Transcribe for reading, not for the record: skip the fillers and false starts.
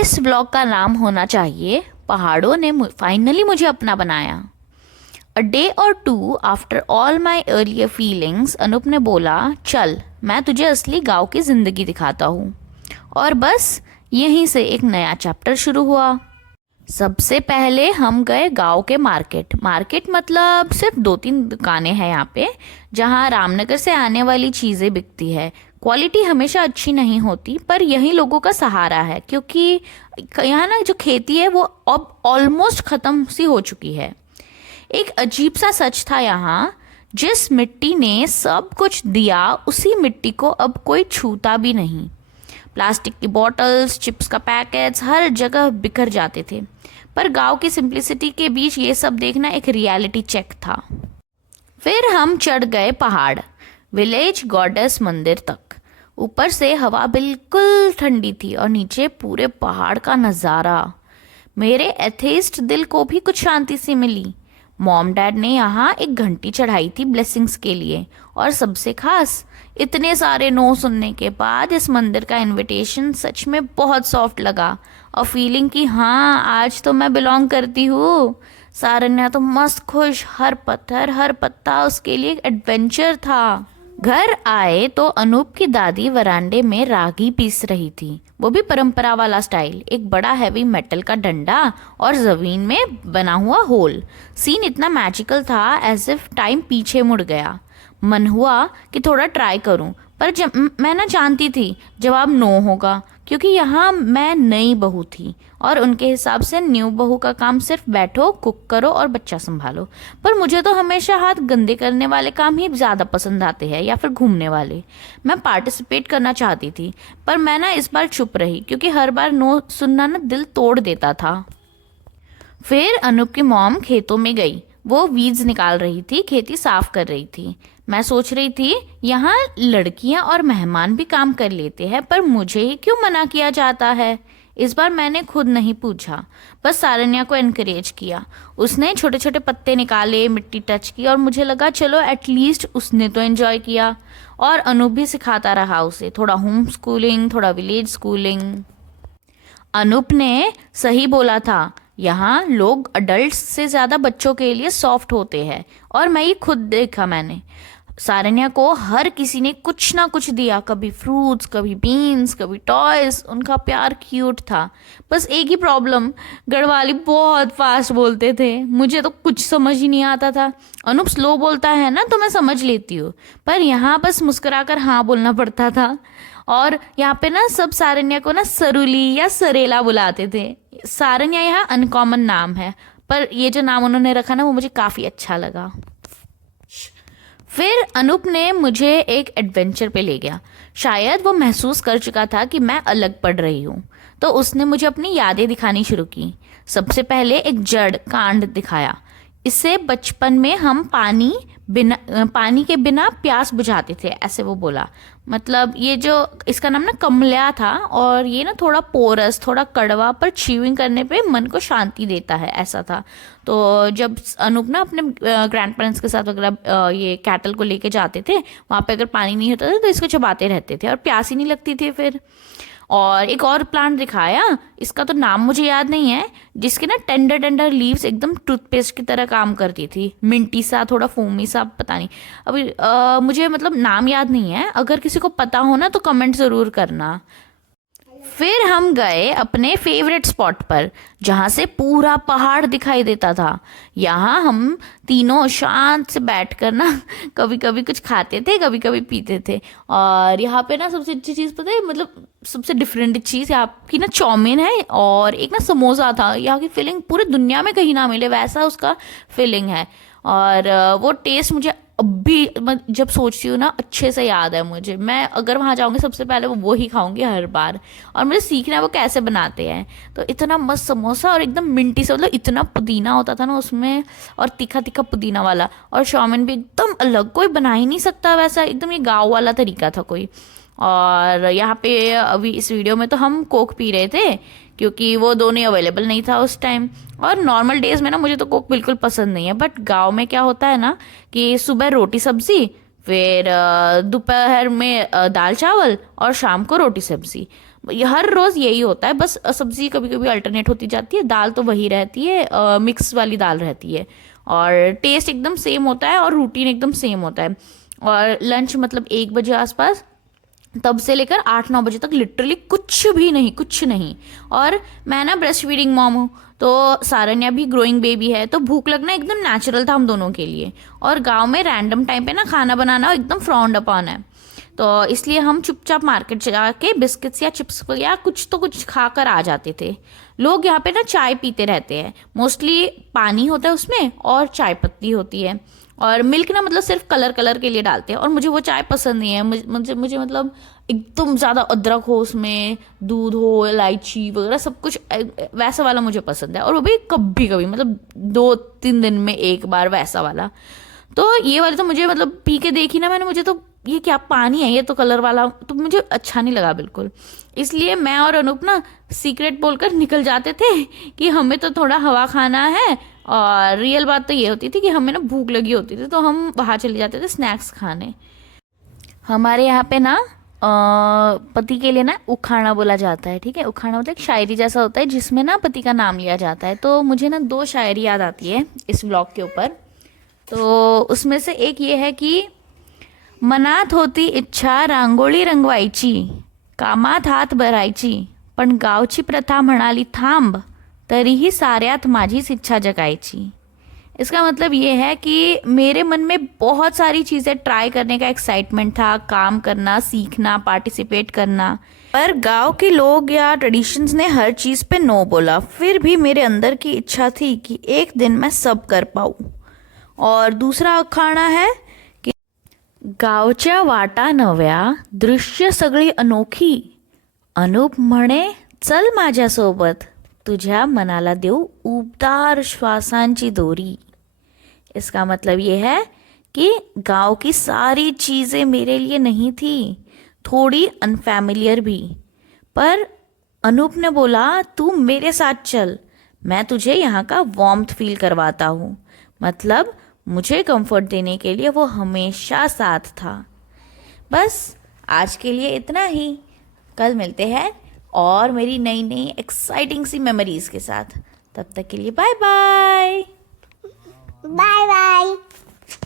इस ब्लॉग का नाम होना चाहिए पहाड़ों ने फाइनली मुझे अपना बनाया। A day or two after all my earlier feelings, Anoop ने बोला, चल मैं तुझे असली गांव की जिंदगी दिखाता हूँ। और बस यहीं से एक नया चैप्टर शुरू हुआ। सबसे पहले हम गए गांव के मार्केट। मार्केट मतलब सिर्फ 2-3 दुकानें हैं यहाँ पे, जहाँ रामनगर से आने वाली चीज़ें बिकती है। क्वालिटी हमेशा अच्छी नहीं होती, पर यही लोगों का सहारा है, क्योंकि यहाँ ना जो खेती है वो अब ऑलमोस्ट ख़त्म सी हो चुकी है। एक अजीब सा सच था यहाँ, जिस मिट्टी ने सब कुछ दिया उसी मिट्टी को अब कोई छूता भी नहीं। प्लास्टिक की बॉटल्स, चिप्स का पैकेट्स हर जगह बिखर जाते थे, पर गांव की सिंप्लिसिटी के बीच ये सब देखना एक रियलिटी चेक था। फिर हम चढ़ गए पहाड़, विलेज गॉडेस मंदिर तक। ऊपर से हवा बिल्कुल ठंडी थी और नीचे पूरे पहाड़ का नज़ारा। मेरे एथेइस्ट दिल को भी कुछ शांति सी मिली। मॉम डैड ने यहाँ एक घंटी चढ़ाई थी ब्लेसिंग्स के लिए, और सबसे खास, इतने सारे नो सुनने के बाद इस मंदिर का इनविटेशन सच में बहुत सॉफ्ट लगा। और फीलिंग कि हाँ आज तो मैं बिलोंग करती हूँ। सारन्या तो मस्त खुश, हर पत्थर हर पत्ता उसके लिए एक एडवेंचर था। घर आए तो अनूप की दादी वरांडे में रागी पीस रही थी, वो भी परंपरा वाला स्टाइल। एक बड़ा हैवी मेटल का डंडा और जमीन में बना हुआ होल। सीन इतना मैजिकल था, एज इफ टाइम पीछे मुड़ गया। मन हुआ कि थोड़ा ट्राई करूं, पर जब मैं ना जानती थी जवाब नो होगा, क्योंकि यहाँ मैं नई बहू थी और उनके हिसाब से न्यू बहू का काम सिर्फ बैठो, कुक करो और बच्चा संभालो। पर मुझे तो हमेशा हाथ गंदे करने वाले काम ही ज़्यादा पसंद आते हैं, या फिर घूमने वाले। मैं पार्टिसिपेट करना चाहती थी, पर मैं ना इस बार चुप रही, क्योंकि हर बार नो सुनना ना दिल तोड़ देता था। फिर अनूप की मॉम खेतों में गई। वो वीड्स निकाल रही थी, खेती साफ कर रही थी। मैं सोच रही थी यहाँ लड़कियां और मेहमान भी काम कर लेते हैं, पर मुझे ही क्यों मना किया जाता है। इस बार मैंने खुद नहीं पूछा, बस सारन्या को एनकरेज किया। उसने छोटे छोटे पत्ते निकाले, मिट्टी टच की, और मुझे लगा चलो एटलीस्ट उसने तो एंजॉय किया। और अनूप भी सिखाता रहा उसे, थोड़ा होम स्कूलिंग, थोड़ा विलेज स्कूलिंग। अनूप ने सही बोला था, यहाँ लोग अडल्ट से ज़्यादा बच्चों के लिए सॉफ्ट होते हैं, और मैं ये खुद देखा मैंने। सारन्या को हर किसी ने कुछ ना कुछ दिया, कभी फ्रूट्स, कभी बीन्स, कभी टॉयज। उनका प्यार क्यूट था। बस एक ही प्रॉब्लम, गढ़वाली बहुत फास्ट बोलते थे, मुझे तो कुछ समझ ही नहीं आता था। अनूप स्लो बोलता है ना तो मैं समझ लेती हूँ, पर यहाँ बस मुस्कुराकर हाँ बोलना पड़ता था। और यहाँ पे ना सब सारन्या को ना सरुली या सरेला बुलाते थे। सारन्या यहाँ अनकॉमन नाम है, पर ये जो नाम उन्होंने रखा ना वो मुझे काफ़ी अच्छा लगा। फिर अनूप ने मुझे एक एडवेंचर पे ले गया। शायद वो महसूस कर चुका था कि मैं अलग पढ़ रही हूँ, तो उसने मुझे अपनी यादें दिखानी शुरू की। सबसे पहले एक जड़ कांड दिखाया। इससे बचपन में हम पानी के बिना प्यास बुझाते थे, ऐसे वो बोला। मतलब ये जो इसका नाम ना कमला था, और ये ना थोड़ा पोरस, थोड़ा कड़वा, पर च्यूइंग करने पे मन को शांति देता है, ऐसा था। तो जब अनूप ना अपने ग्रैंड पेरेंट्स के साथ वगैरह ये कैटल को लेके जाते थे, वहाँ पे अगर पानी नहीं होता था तो इसको चबाते रहते थे और प्यास ही नहीं लगती थी फिर। और एक और प्लांट दिखाया, इसका तो नाम मुझे याद नहीं है, जिसके ना टेंडर टेंडर लीव्स एकदम टूथपेस्ट की तरह काम करती थी, मिंटी सा, थोड़ा फोमी सा, पता नहीं अभी मुझे मतलब नाम याद नहीं है। अगर किसी को पता हो ना तो कमेंट ज़रूर करना। फिर हम गए अपने फेवरेट स्पॉट पर, जहाँ से पूरा पहाड़ दिखाई देता था। यहाँ हम तीनों शांत से बैठकर ना कभी कभी कुछ खाते थे, कभी कभी पीते थे। और यहाँ पे ना सबसे अच्छी चीज़ पता है, मतलब सबसे डिफरेंट चीज़ यहाँ की ना चाउमीन है, और एक ना समोसा था। यहाँ की फीलिंग पूरी दुनिया में कहीं ना मिले वैसा उसका फीलिंग है। और वो टेस्ट मुझे अब भी जब सोचती हूँ ना अच्छे से याद है मुझे। मैं अगर वहाँ जाऊँगी सबसे पहले वो ही खाऊंगी हर बार, और मुझे सीखना है वो कैसे बनाते हैं। तो इतना मस्त समोसा, और एकदम मिंटी से, मतलब इतना पुदीना होता था ना उसमें, और तीखा तीखा पुदीना वाला। और चाउमीन भी एकदम अलग, कोई बना ही नहीं सकता वैसा, एकदम ये गाँव वाला तरीका था कोई। और यहाँ पे अभी इस वीडियो में तो हम कोक पी रहे थे, क्योंकि वो दोनों अवेलेबल नहीं था उस टाइम। और नॉर्मल डेज में ना मुझे तो कोक बिल्कुल पसंद नहीं है, बट गांव में क्या होता है ना कि सुबह रोटी सब्जी, फिर दोपहर में दाल चावल, और शाम को रोटी सब्जी। ये हर रोज़ यही होता है, बस सब्ज़ी कभी कभी अल्टरनेट होती जाती है, दाल तो वही रहती है, मिक्स वाली दाल रहती है, और टेस्ट एकदम सेम होता है और रूटीन एकदम सेम होता है। और लंच मतलब 1 बजे आसपास, तब से लेकर 8-9 बजे तक लिटरली कुछ भी नहीं, कुछ नहीं। और मैं ना ब्रेस्ट फीडिंग मॉम हूँ, तो सारन्या भी ग्रोइंग बेबी है, तो भूख लगना एकदम नेचुरल था हम दोनों के लिए। और गांव में रैंडम टाइम पे ना खाना बनाना एकदम फ्राउंड अपॉन है, तो इसलिए हम चुपचाप मार्केट जाके बिस्किट्स या चिप्स या कुछ तो कुछ खा कर आ जाते थे। लोग यहाँ पे ना चाय पीते रहते हैं, मोस्टली पानी होता है उसमें और चाय पत्ती होती है, और मिल्क ना मतलब सिर्फ कलर कलर के लिए डालते हैं, और मुझे वो चाय पसंद नहीं है। मुझे मतलब एकदम ज़्यादा अदरक हो उसमें, दूध हो, इलायची वगैरह सब कुछ वैसा वाला मुझे पसंद है, और वो भी कभी कभी मतलब 2-3 दिन में एक बार वैसा वाला। तो ये वाले तो मुझे मतलब पी के देखी ना मैंने, मुझे तो ये क्या पानी है, ये तो कलर वाला, तो मुझे अच्छा नहीं लगा बिल्कुल। इसलिए मैं और अनूप ना सीक्रेट बोलकर निकल जाते थे कि हमें तो थोड़ा हवा खाना है, और रियल बात तो ये होती थी कि हमें ना भूख लगी होती थी, तो हम वहाँ चले जाते थे स्नैक्स खाने। हमारे यहाँ पे ना पति के लिए ना उखाड़ा बोला जाता है, ठीक है। उखाड़ा मतलब एक शायरी जैसा होता है जिसमें ना पति का नाम लिया जाता है। तो मुझे ना 2 शायरी याद आती है इस ब्लॉग के ऊपर। तो उसमें से एक ये है कि मनात होती इच्छा रांगोळी रंगवायची, कामात हात भरायची, पण गावची प्रथा म्हणाली थांब, तरीही साऱ्यात माझीच इच्छा जगायची। इसका मतलब ये है कि मेरे मन में बहुत सारी चीज़ें ट्राई करने का एक्साइटमेंट था, काम करना, सीखना, पार्टिसिपेट करना, पर गांव के लोग या ट्रेडिशंस ने हर चीज़ पे नो बोला। फिर भी मेरे अंदर की इच्छा थी कि एक दिन मैं सब कर पाऊँ। और दूसरा अखाणा है की गावच्या वाटा नव्या, दृश्य सगळी अनोखी, अनूप म्हणे चल माझ्यासोबत, तुझ्या मनाला देऊ उबदार श्वासांची दोरी। इसका मतलब ये है कि गांव की सारी चीज़ें मेरे लिए नहीं थी, थोड़ी अनफैमिलियर भी, पर अनूप ने बोला तू मेरे साथ चल, मैं तुझे यहाँ का वार्मथ फील करवाता हूँ। मतलब मुझे कंफर्ट देने के लिए वो हमेशा साथ था। बस आज के लिए इतना ही, कल मिलते हैं और मेरी नई नई एक्साइटिंग सी मेमोरीज के साथ। तब तक के लिए बाय बाय। Bye bye.